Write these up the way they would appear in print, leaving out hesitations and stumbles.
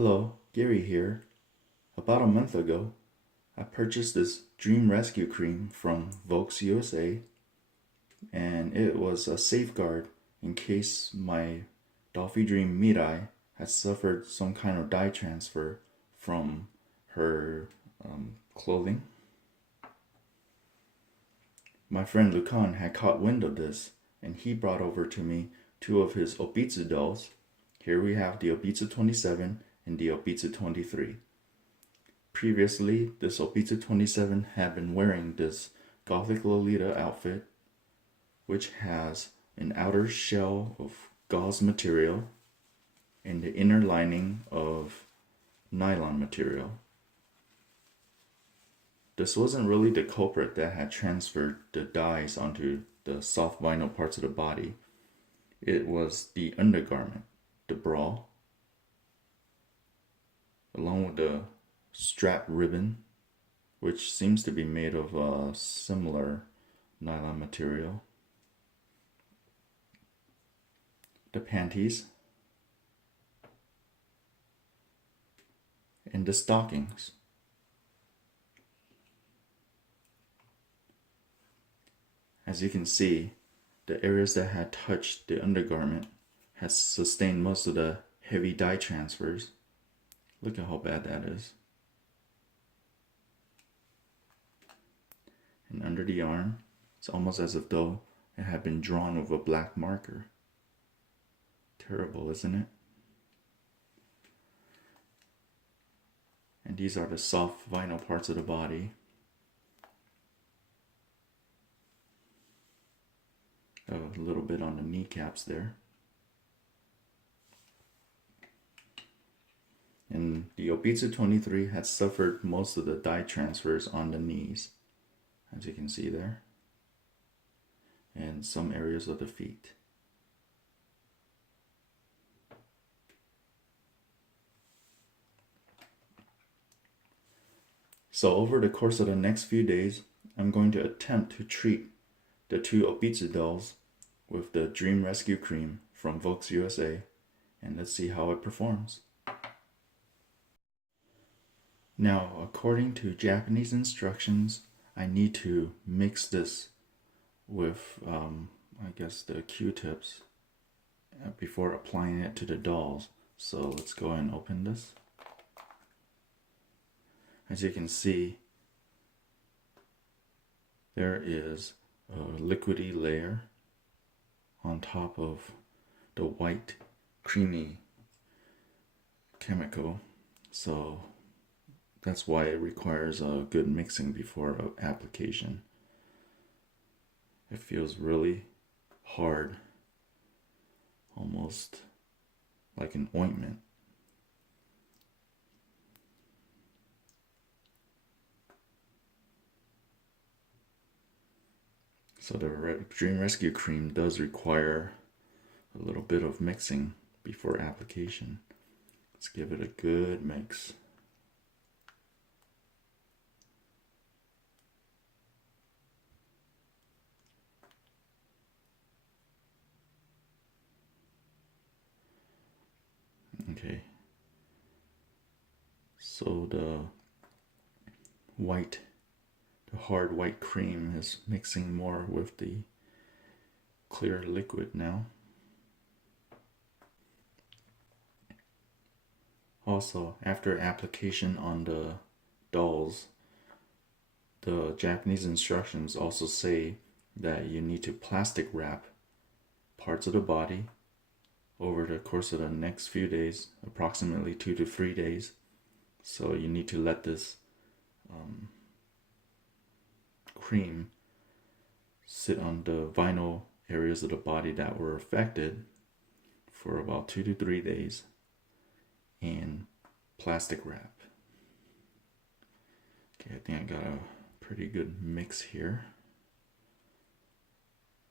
Hello, Gary here. About a month ago, I purchased this Dream Rescue Cream from Volks USA, and it was a safeguard in case my Dollfie Dream Mirai had suffered some kind of dye transfer from her clothing. My friend Lucan had caught wind of this, and he brought over to me two of his Obitsu dolls. Here we have the Obitsu 27 and the Obitsu 23. Previously, this Obitsu 27 had been wearing this Gothic Lolita outfit, which has an outer shell of gauze material and the inner lining of nylon material. This wasn't really the culprit that had transferred the dyes onto the soft vinyl parts of the body. It was the undergarment, the bra, along with the strap ribbon, which seems to be made of a similar nylon material, the panties, and the stockings. As you can see, the areas that had touched the undergarment has sustained most of the heavy dye transfers. Look at how bad that is. And under the arm, it's almost as if though it had been drawn with a black marker. Terrible, isn't it? And these are the soft vinyl parts of the body. A little bit on the kneecaps there. And the Obitsu 23 had suffered most of the dye transfers on the knees, as you can see there, and some areas of the feet. So over the course of the next few days, I'm going to attempt to treat the two Obitsu dolls with the Dream Rescue Cream from Volks USA, and let's see how it performs. Now, according to Japanese instructions, I need to mix this with, I guess, the Q-tips before applying it to the dolls. So let's go ahead and open this. As you can see, there is a liquidy layer on top of the white creamy chemical, so that's why it requires a good mixing before application. It feels really hard, almost like an ointment. So the Dream Rescue Cream does require a little bit of mixing before application. Let's give it a good mix. Okay. So the hard white cream is mixing more with the clear liquid now. Also, after application on the dolls, the Japanese instructions also say that you need to plastic wrap parts of the body over the course of the next few days, approximately 2 to 3 days. So you need to let this cream sit on the vinyl areas of the body that were affected for about 2 to 3 days in plastic wrap. Okay, I think I got a pretty good mix here.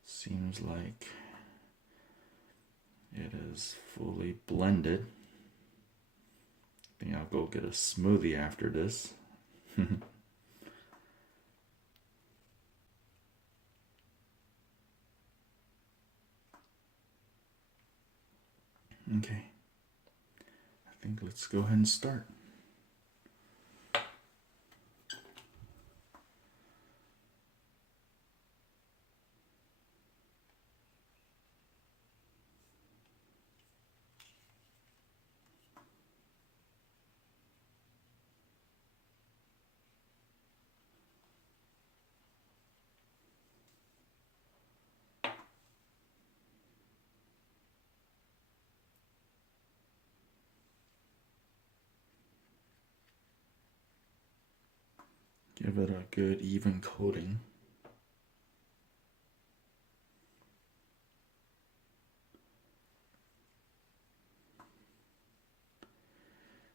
Seems like it is fully blended. I think I'll go get a smoothie after this. Okay. I think let's go ahead and start. Give it a good even coating.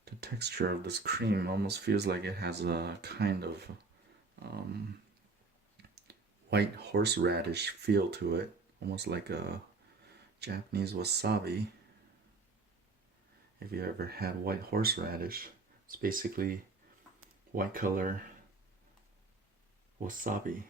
The texture of this cream almost feels like it has a kind of white horseradish feel to it, almost like a Japanese wasabi. If you ever had white horseradish, it's basically white color wasabi.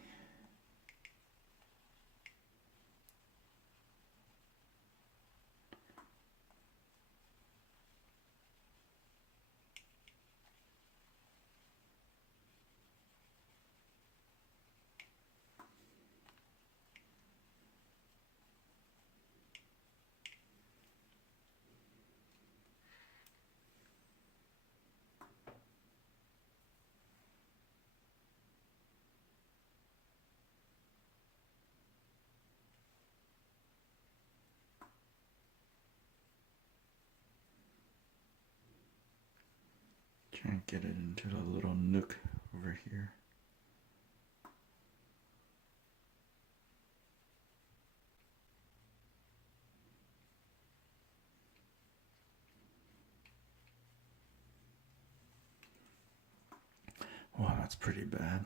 Try and get it into the little nook over here. Wow, that's pretty bad.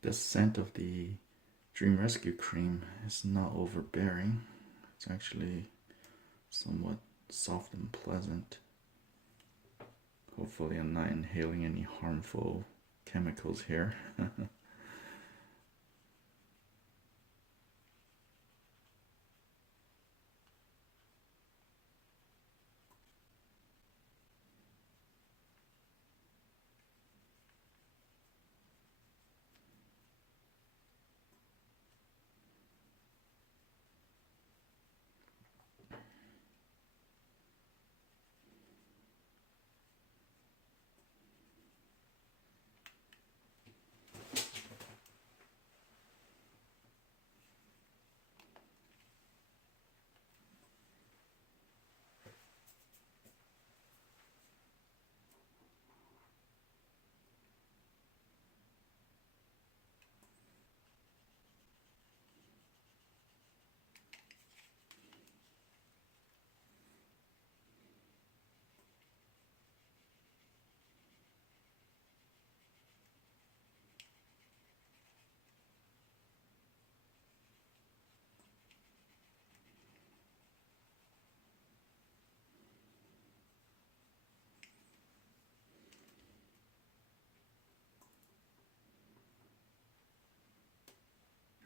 The scent of the Dream Rescue cream is not overbearing. It's actually somewhat soft and pleasant. Hopefully I'm not inhaling any harmful chemicals here.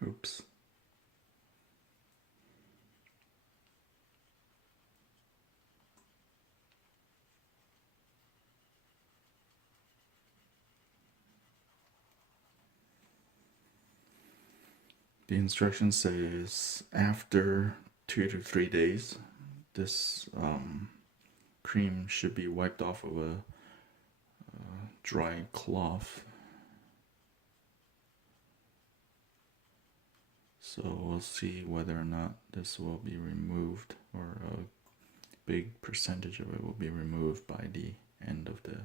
Oops. The instruction says after 2 to 3 days, this cream should be wiped off of a dry cloth. So we'll see whether or not this will be removed, or a big percentage of it will be removed by the end of the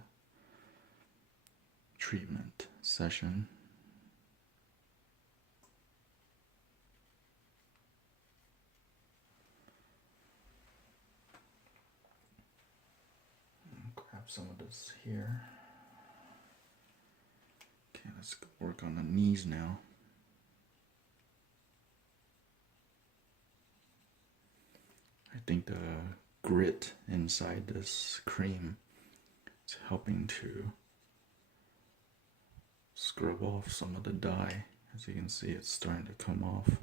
treatment session. I'll grab some of this here. Okay. Okay, let's work on the knees now. I think the grit inside this cream is helping to scrub off some of the dye. As you can see, it's starting to come off.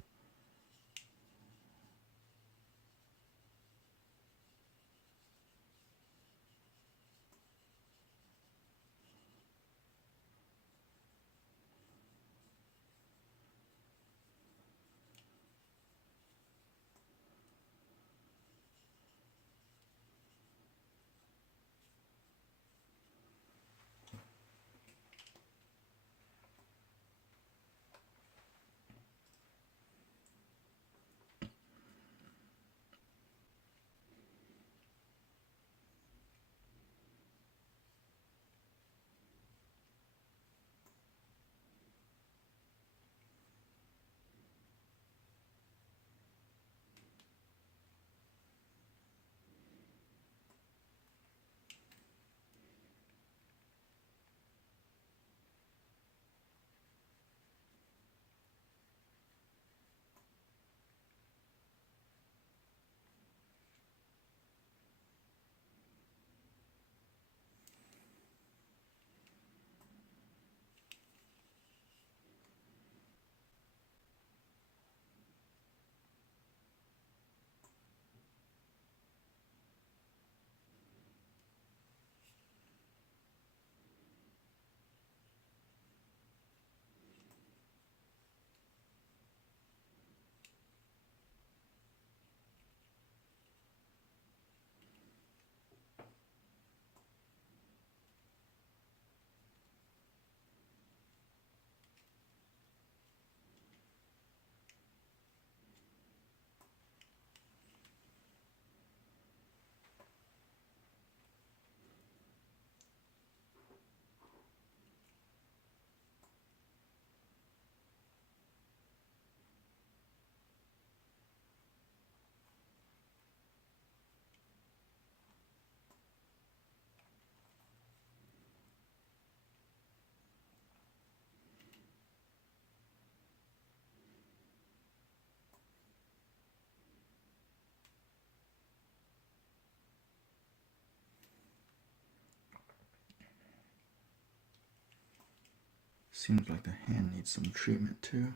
Seems like the hand needs some treatment too.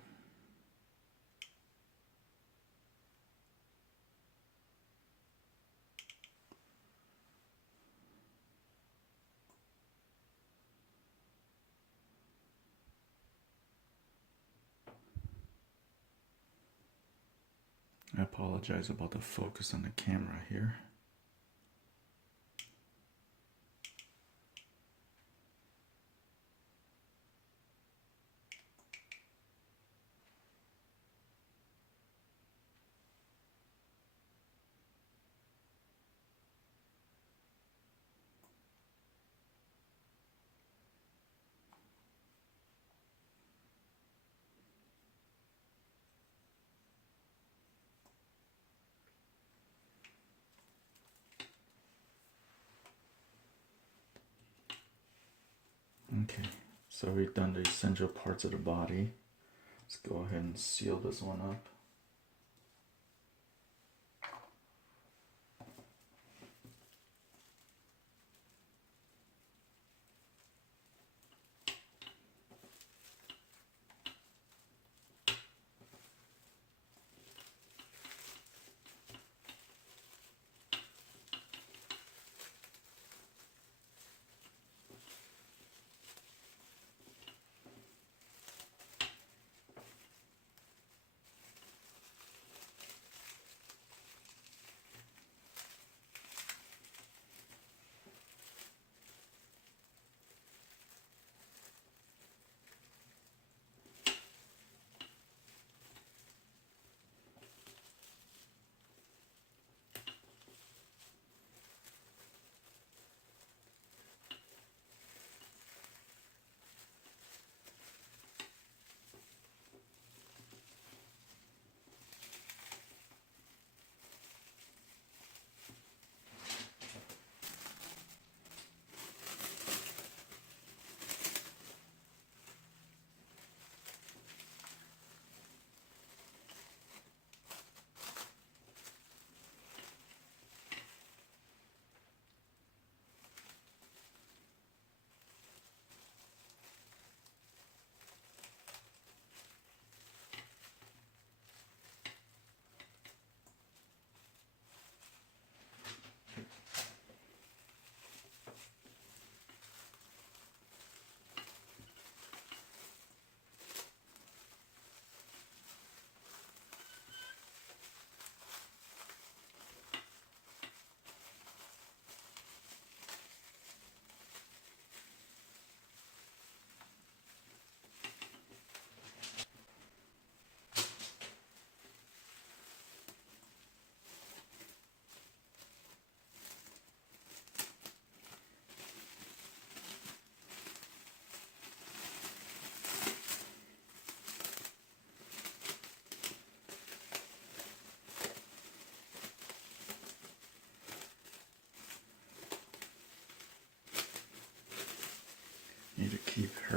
I apologize about the focus on the camera here. Okay, so we've done the essential parts of the body. Let's go ahead and seal this one up.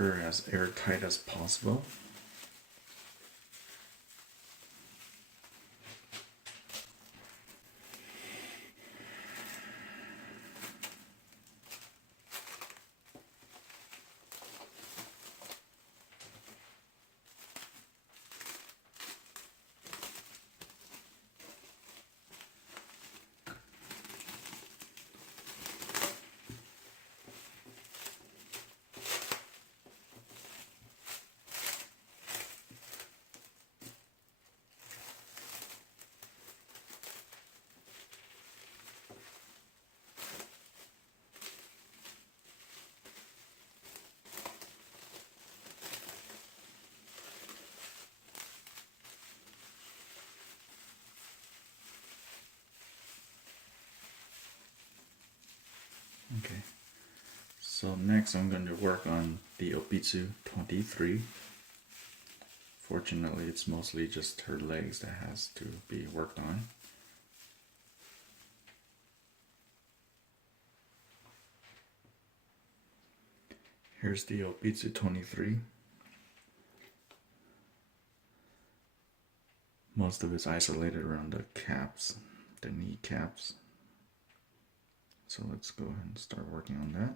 her as airtight as possible. Okay, so next I'm going to work on the Obitsu 23. Fortunately, it's mostly just her legs that has to be worked on. Here's the Obitsu 23. Most of it's isolated around the caps, the knee caps. So let's go ahead and start working on that.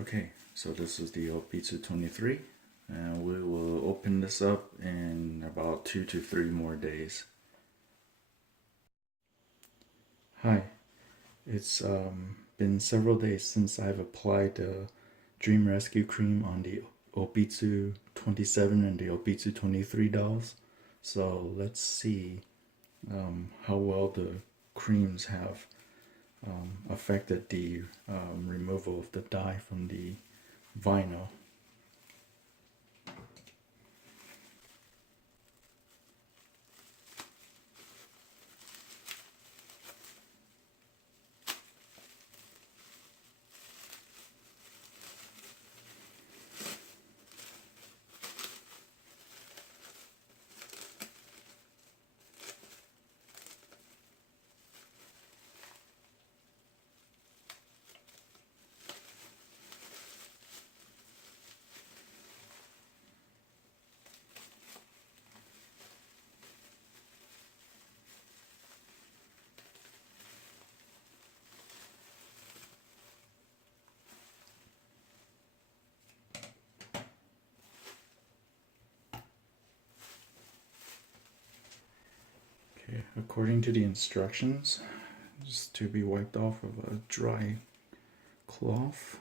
Okay, so this is the Obitsu 23, and we will open this up in about 2 to 3 more days. Hi, it's been several days since I've applied the Dream Rescue Cream on the Obitsu 27 and the Obitsu 23 dolls. So let's see how well the creams have affected the removal of the dye from the vinyl. Okay, according to the instructions, just to be wiped off of a dry cloth.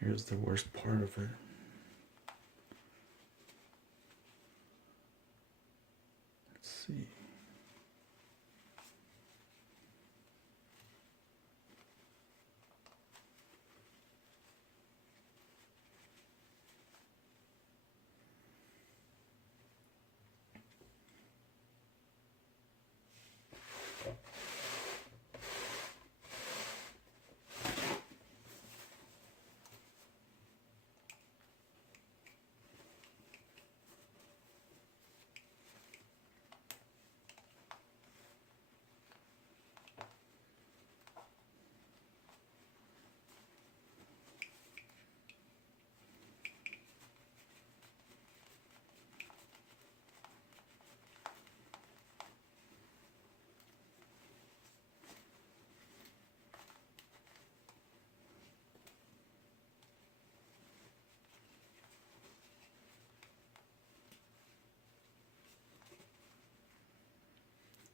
Here's the worst part of it. Let's see.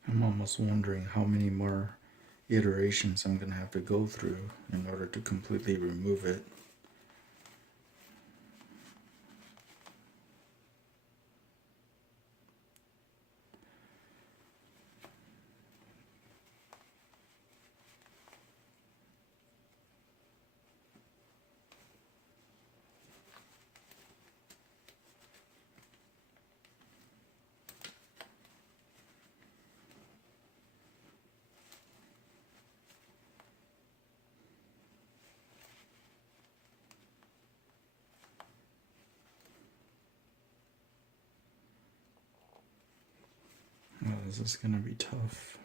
I'm almost wondering how many more iterations I'm going to have to go through in order to completely remove it. Oh, this is going to be tough.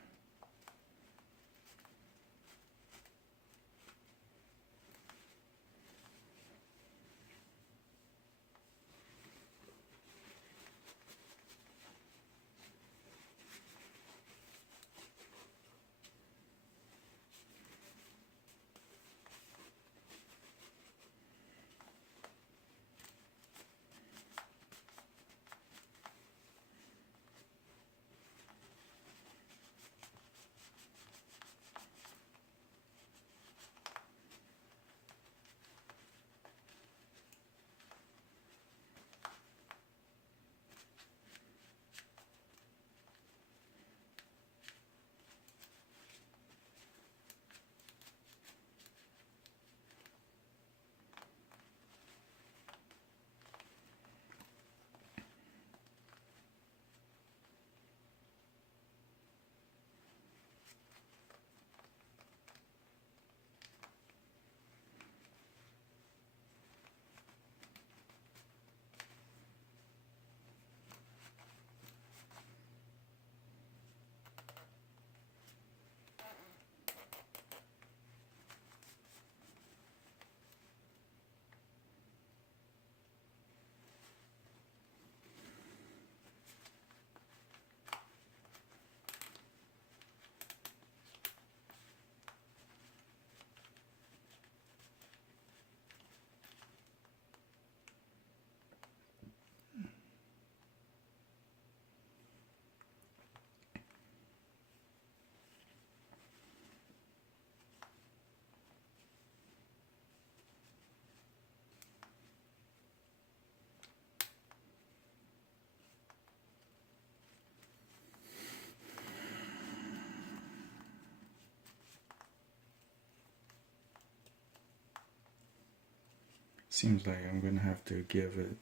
Seems like I'm gonna have to give it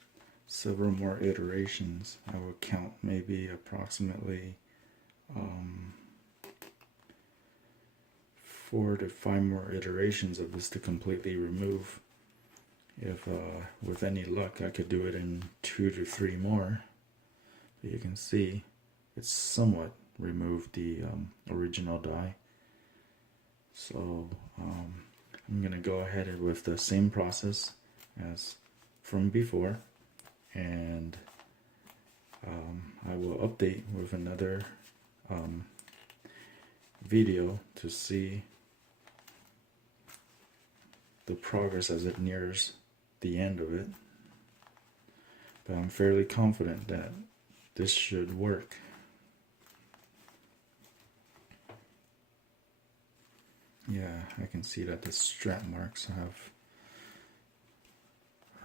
several more iterations. I will count maybe approximately 4 to 5 more iterations of this to completely remove. If with any luck I could do it in 2 to 3 more. But you can see it's somewhat removed the original dye. So I'm gonna go ahead with the same process as from before, and I will update with another video to see the progress as it nears the end of it. But I'm fairly confident that this should work. Yeah, I can see that the strap marks are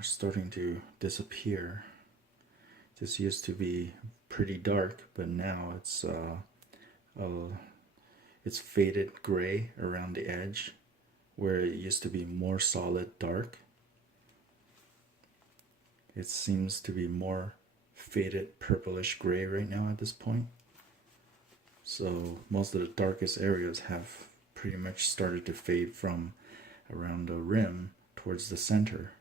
starting to disappear. This used to be pretty dark, but now it's faded gray around the edge, where it used to be more solid dark. It seems to be more faded purplish gray right now at this point. So most of the darkest areas have pretty much started to fade from around the rim towards the center.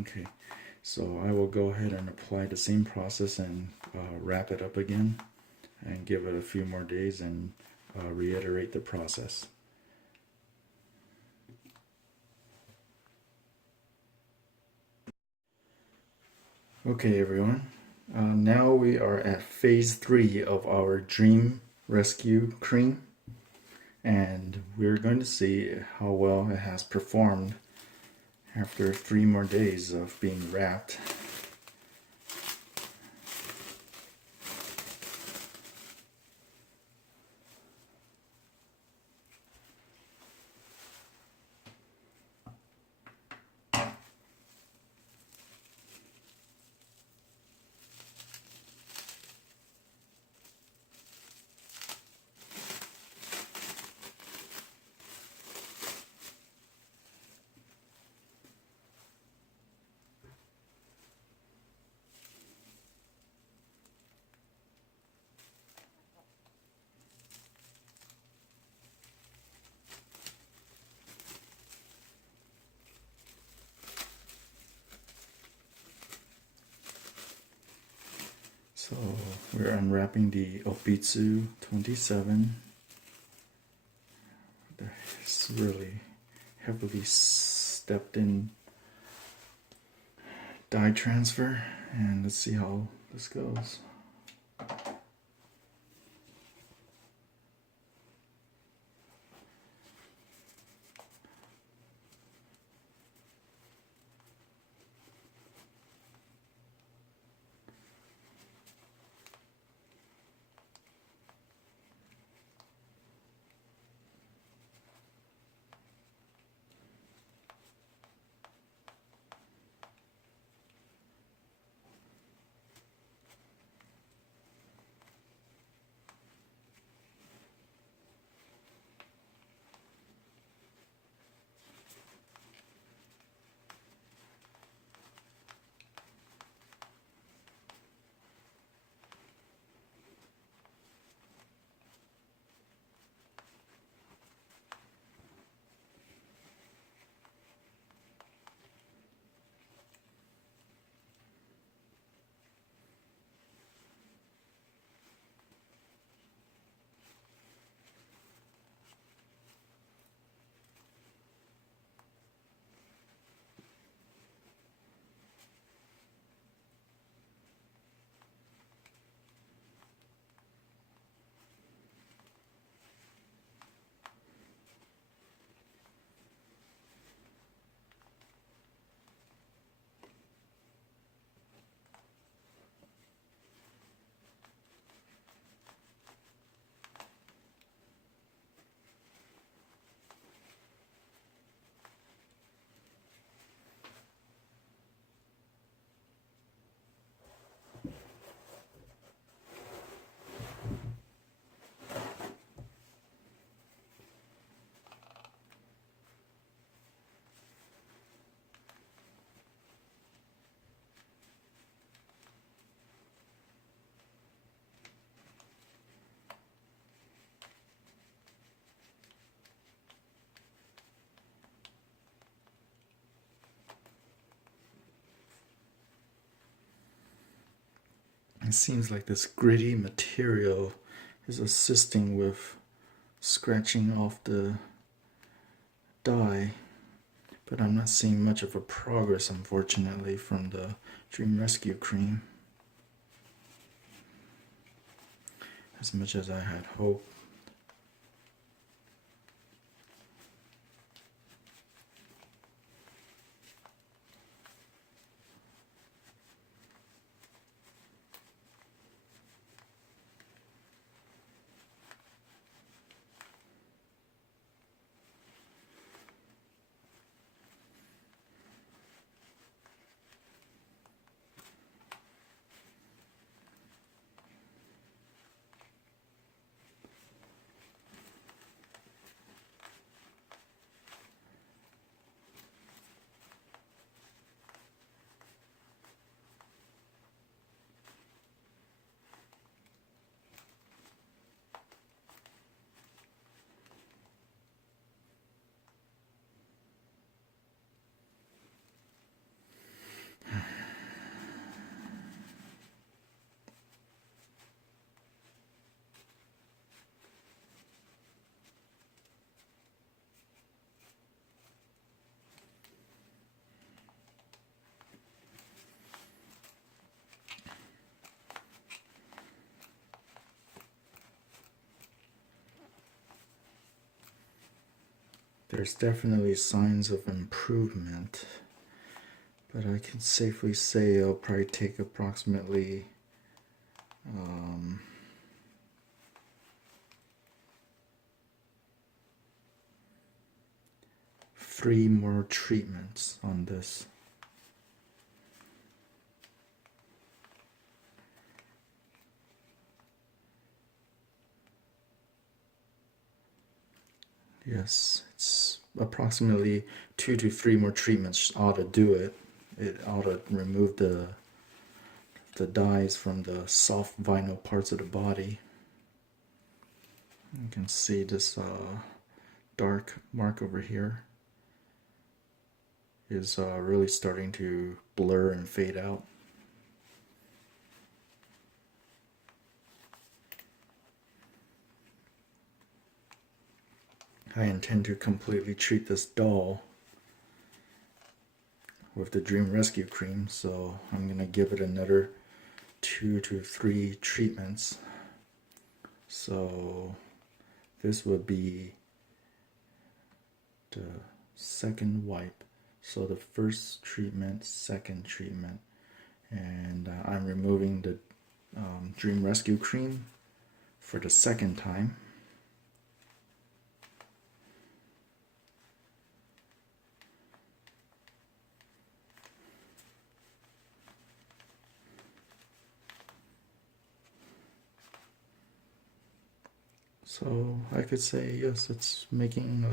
Okay, so I will go ahead and apply the same process and wrap it up again and give it a few more days and reiterate the process. Okay everyone, now we are at phase 3 of our Dream Rescue cream, and we're going to see how well it has performed after 3 more days of being wrapped. So we're unwrapping the Obitsu 27. It's really heavily stepped in dye transfer, and let's see how this goes. It seems like this gritty material is assisting with scratching off the dye, but I'm not seeing much of a progress, unfortunately, from the Dream Rescue cream as much as I had hoped. There's definitely signs of improvement, but I can safely say it'll probably take approximately 3 more treatments on this. Yes, it's approximately 2 to 3 more treatments ought to do it. It ought to remove the dyes from the soft vinyl parts of the body. You can see this dark mark over here is really starting to blur and fade out. I intend to completely treat this doll with the Dream Rescue cream, so I'm going to give it another 2 to 3 treatments. So this would be the second wipe. So the first treatment, second treatment, and I'm removing the Dream Rescue cream for the second time. So I could say yes, it's making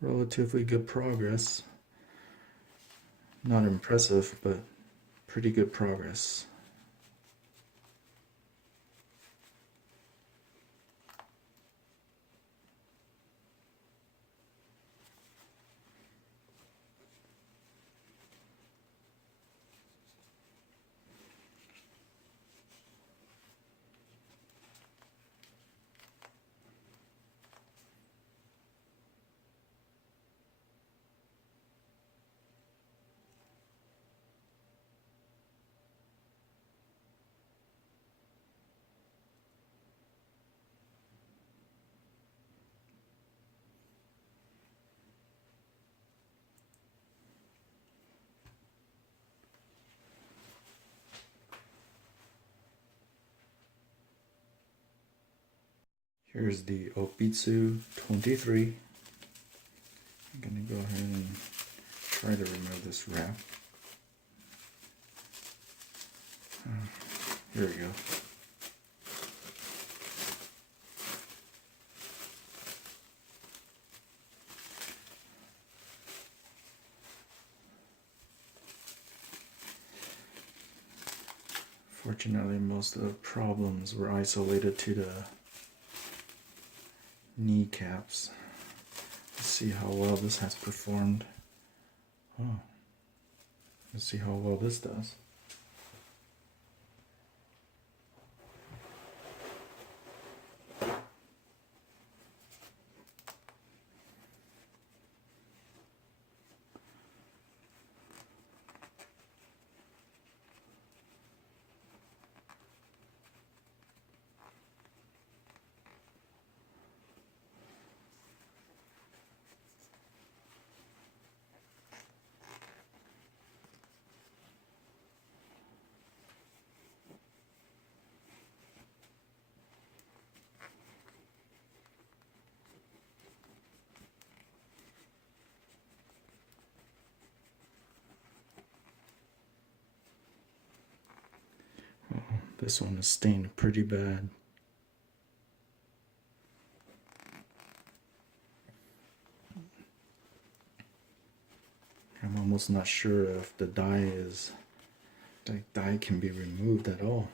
relatively good progress. Not impressive, but pretty good progress. Here's the Obitsu 23. I'm going to go ahead and try to remove this wrap. Here we go. Fortunately, most of the problems were isolated to the kneecaps. Let's see how well this has performed. Oh, let's see how well this does. This one is stained pretty bad. I'm almost not sure if the dye can be removed at all.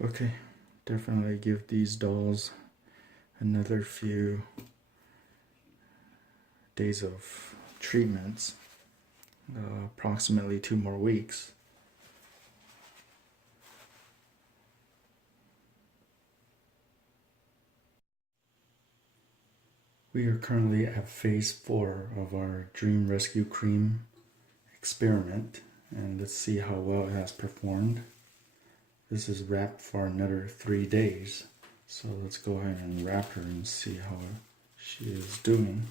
Okay, definitely give these dolls another few days of treatments, approximately 2 more weeks. We are currently at phase 4 of our Dream Rescue Cream experiment, and let's see how well it has performed. This is wrapped for another 3 days, so let's go ahead and wrap her and see how she is doing.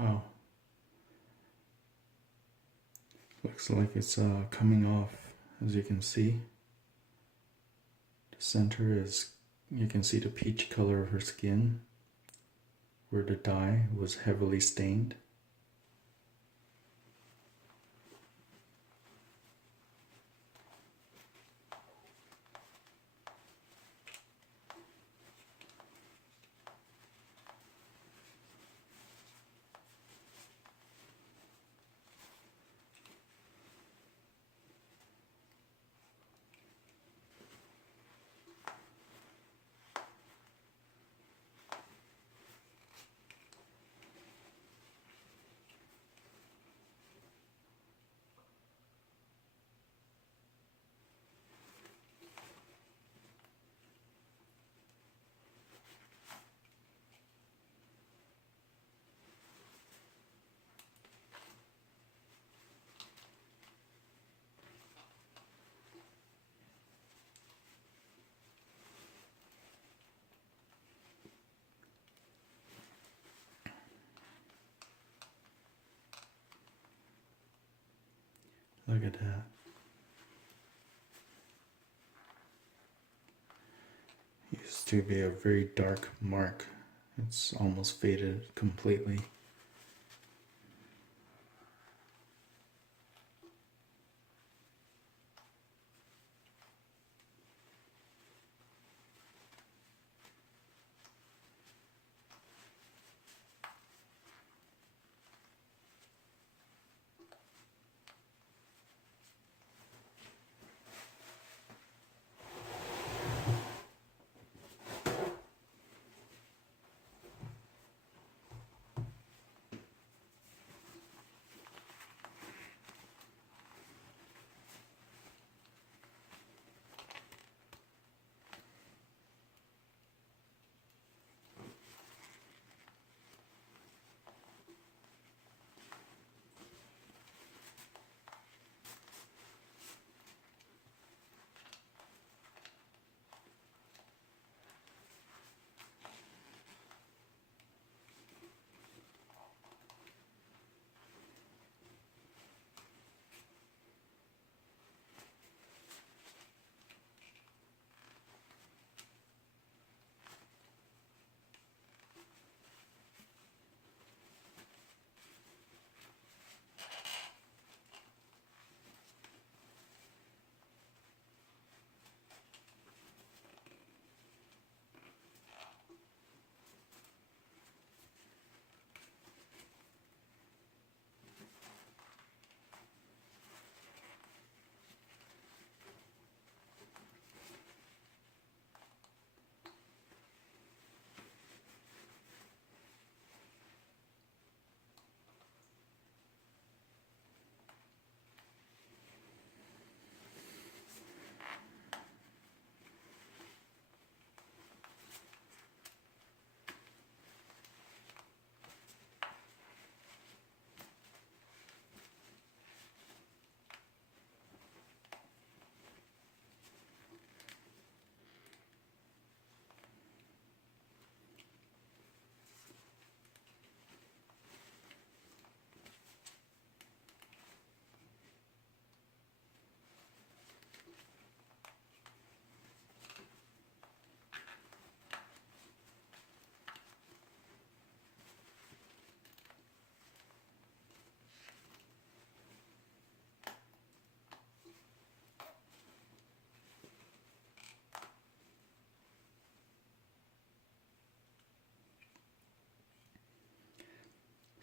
Wow. Looks like it's coming off, as you can see. The center is, you can see the peach color of her skin, where the dye was heavily stained. Look at that. Used to be a very dark mark. It's almost faded completely.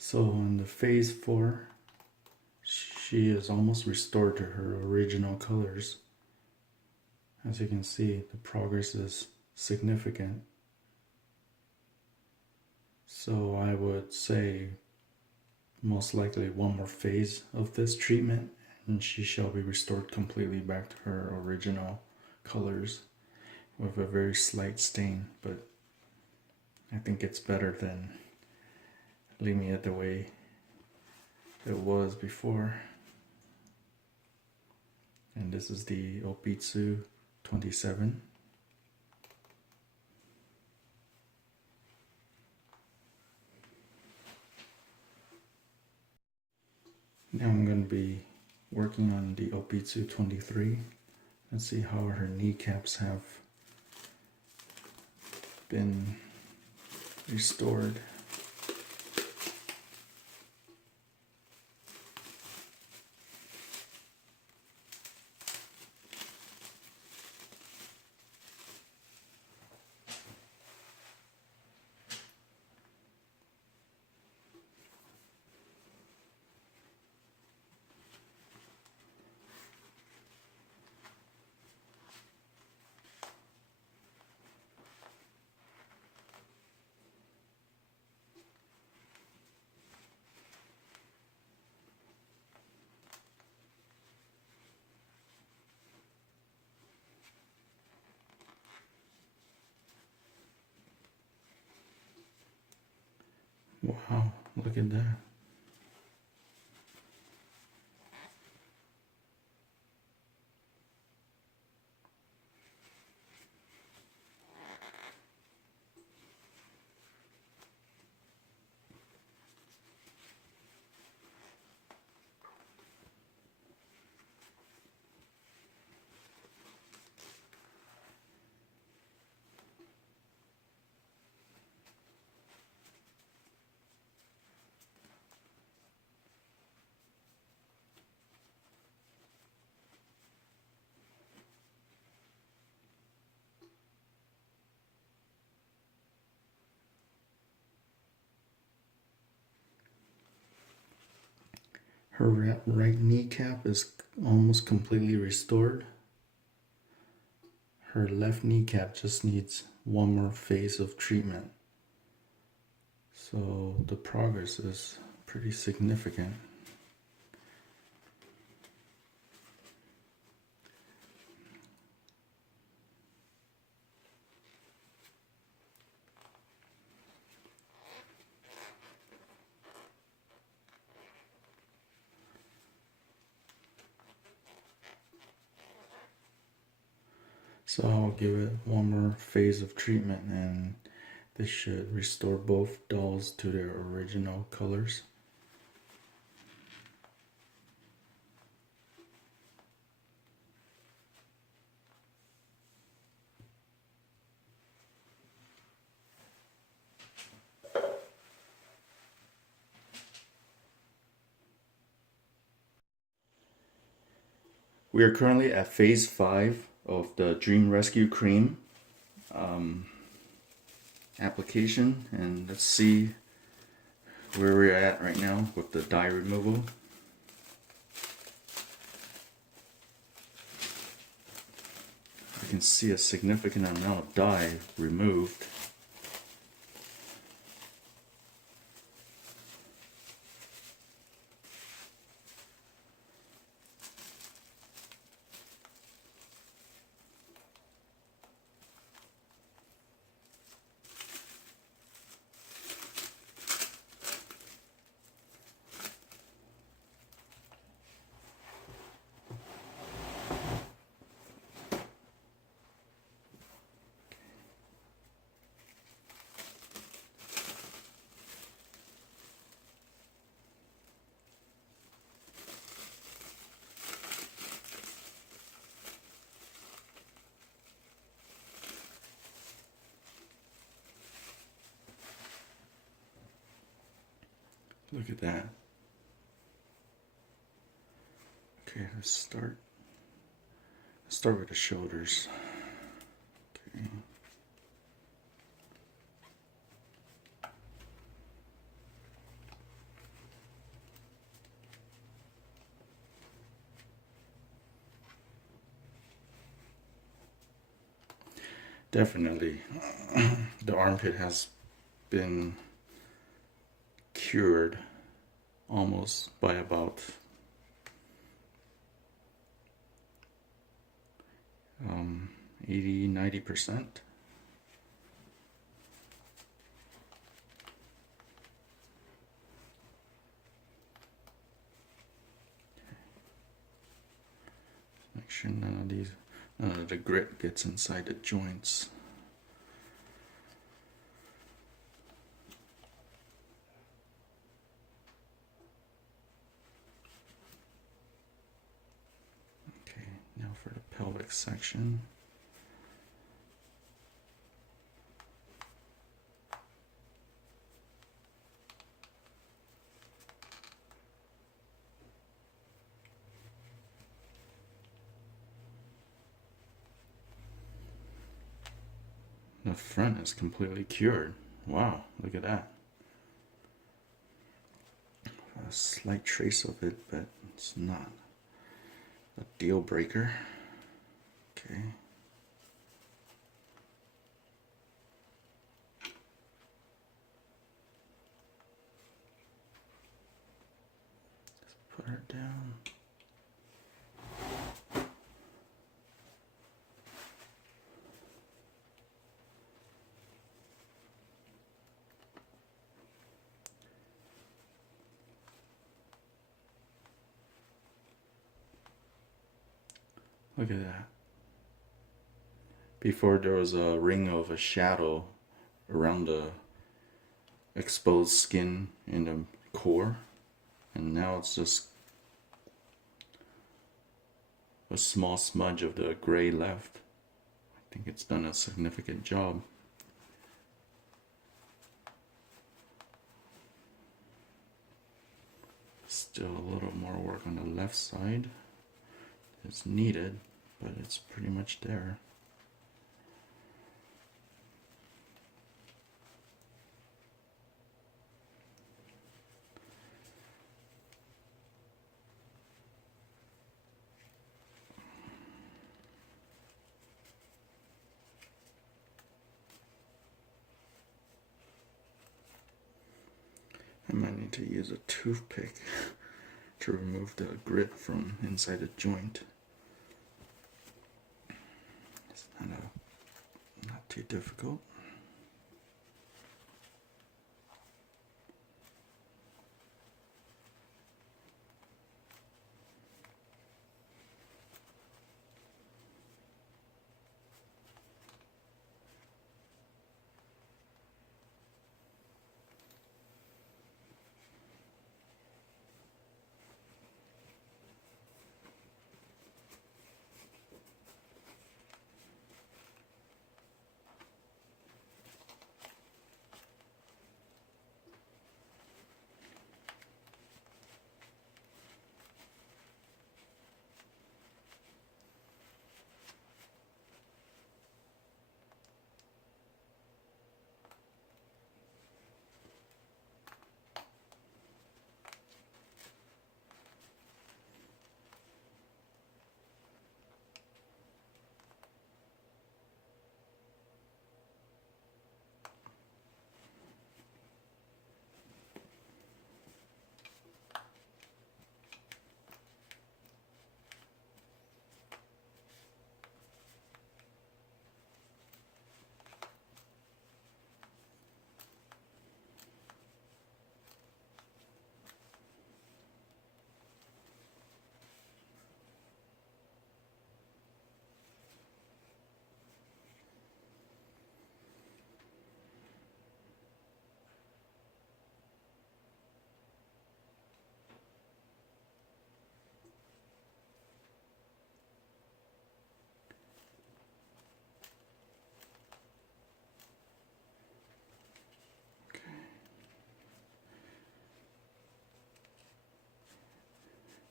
So in the phase 4, she is almost restored to her original colors. As you can see, the progress is significant. So I would say most likely one more phase of this treatment and she shall be restored completely back to her original colors with a very slight stain, but I think it's better than leaving it the way it was before. And this is the Obitsu 27. Now I'm going to be working on the Obitsu 23 and see how her kneecaps have been restored. Wow, look at that. Her right kneecap is almost completely restored. Her left kneecap just needs one more phase of treatment. So the progress is pretty significant. So I'll give it one more phase of treatment and this should restore both dolls to their original colors. We are currently at phase 5 of the Dream Rescue Cream application, and let's see where we're at right now with the dye removal. You can see a significant amount of dye removed. Look at that. Okay, let's start with the shoulders. Okay. Definitely, the armpit has been cured almost by about 80-90%. Make sure none of the grit gets inside the joints. Okay, now for the pelvic section. The front is completely cured. Wow, look at that. A slight trace of it, but it's not a deal breaker. Okay. Let's put her down. Look at that. Before there was a ring of a shadow around the exposed skin in the core, and now it's just a small smudge of the gray left. I think it's done a significant job. Still a little more work on the left side is needed, but it's pretty much there. I might need to use a toothpick to remove the grit from inside the joint. It's not too difficult.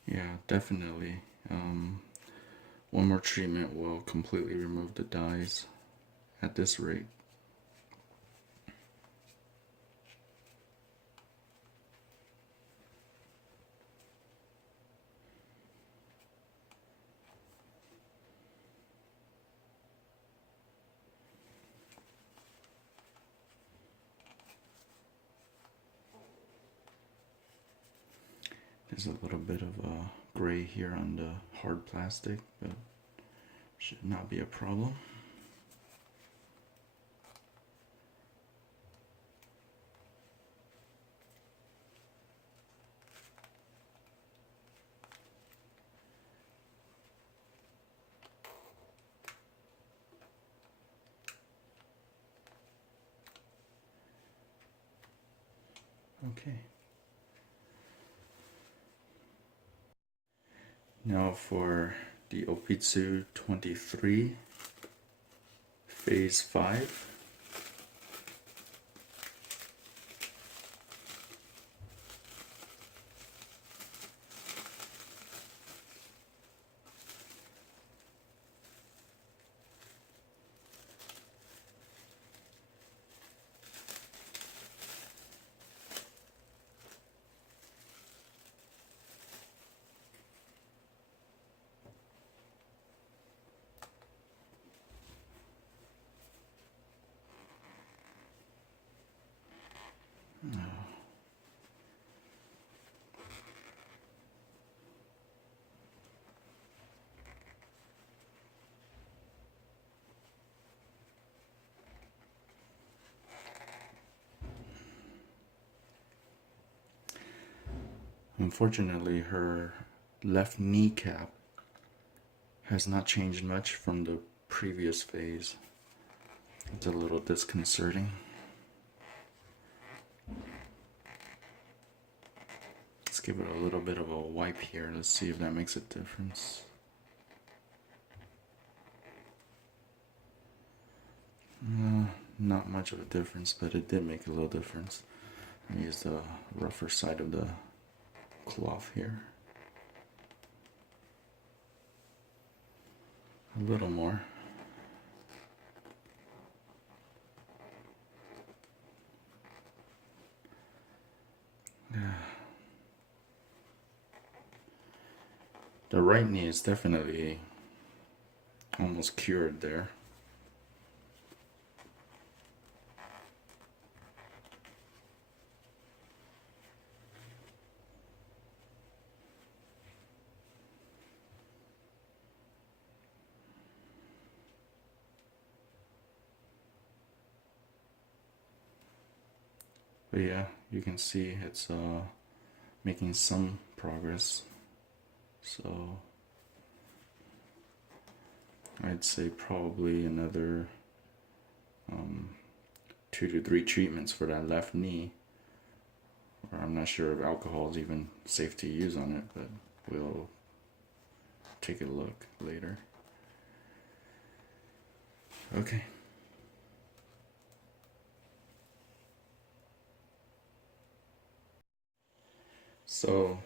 Yeah, definitely. One more treatment will completely remove the dyes at this rate. There's a little bit of gray here on the hard plastic, but should not be a problem. Okay. Now for the Obitsu 23, Phase 5. Unfortunately, her left kneecap has not changed much from the previous phase. It's a little disconcerting. Let's give it a little bit of a wipe here. Let's see if that makes a difference. Not much of a difference, but it did make a little difference. I used the rougher side of the cloth here. A little more. The right knee is definitely almost cured there. But yeah, you can see it's making some progress. So I'd say probably another 2 to 3 treatments for that left knee. Or I'm not sure if alcohol is even safe to use on it, but we'll take a look later. Okay. So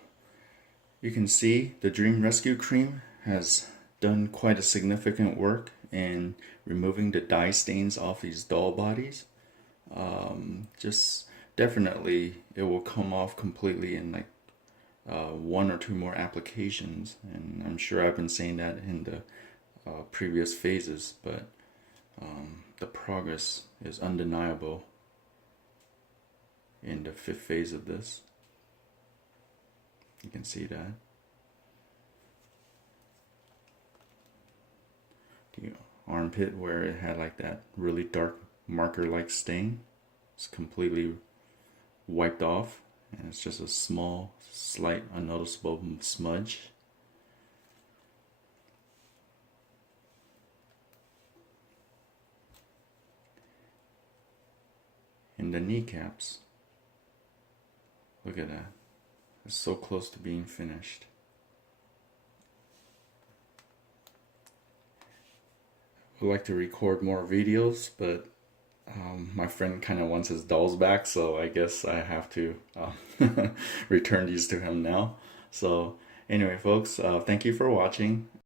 you can see the Dream Rescue Cream has done quite a significant work in removing the dye stains off these doll bodies. Just definitely it will come off completely in like 1 or 2 more applications, and I'm sure I've been saying that in the previous phases, but the progress is undeniable in the 5th phase of this. You can see that. The armpit where it had like that really dark marker-like stain, it's completely wiped off, and it's just a small, slight, unnoticeable smudge. And the kneecaps, look at that. It's so close to being finished. I would like to record more videos, but my friend kind of wants his dolls back, so I guess I have to return these to him now. So anyway, folks, thank you for watching.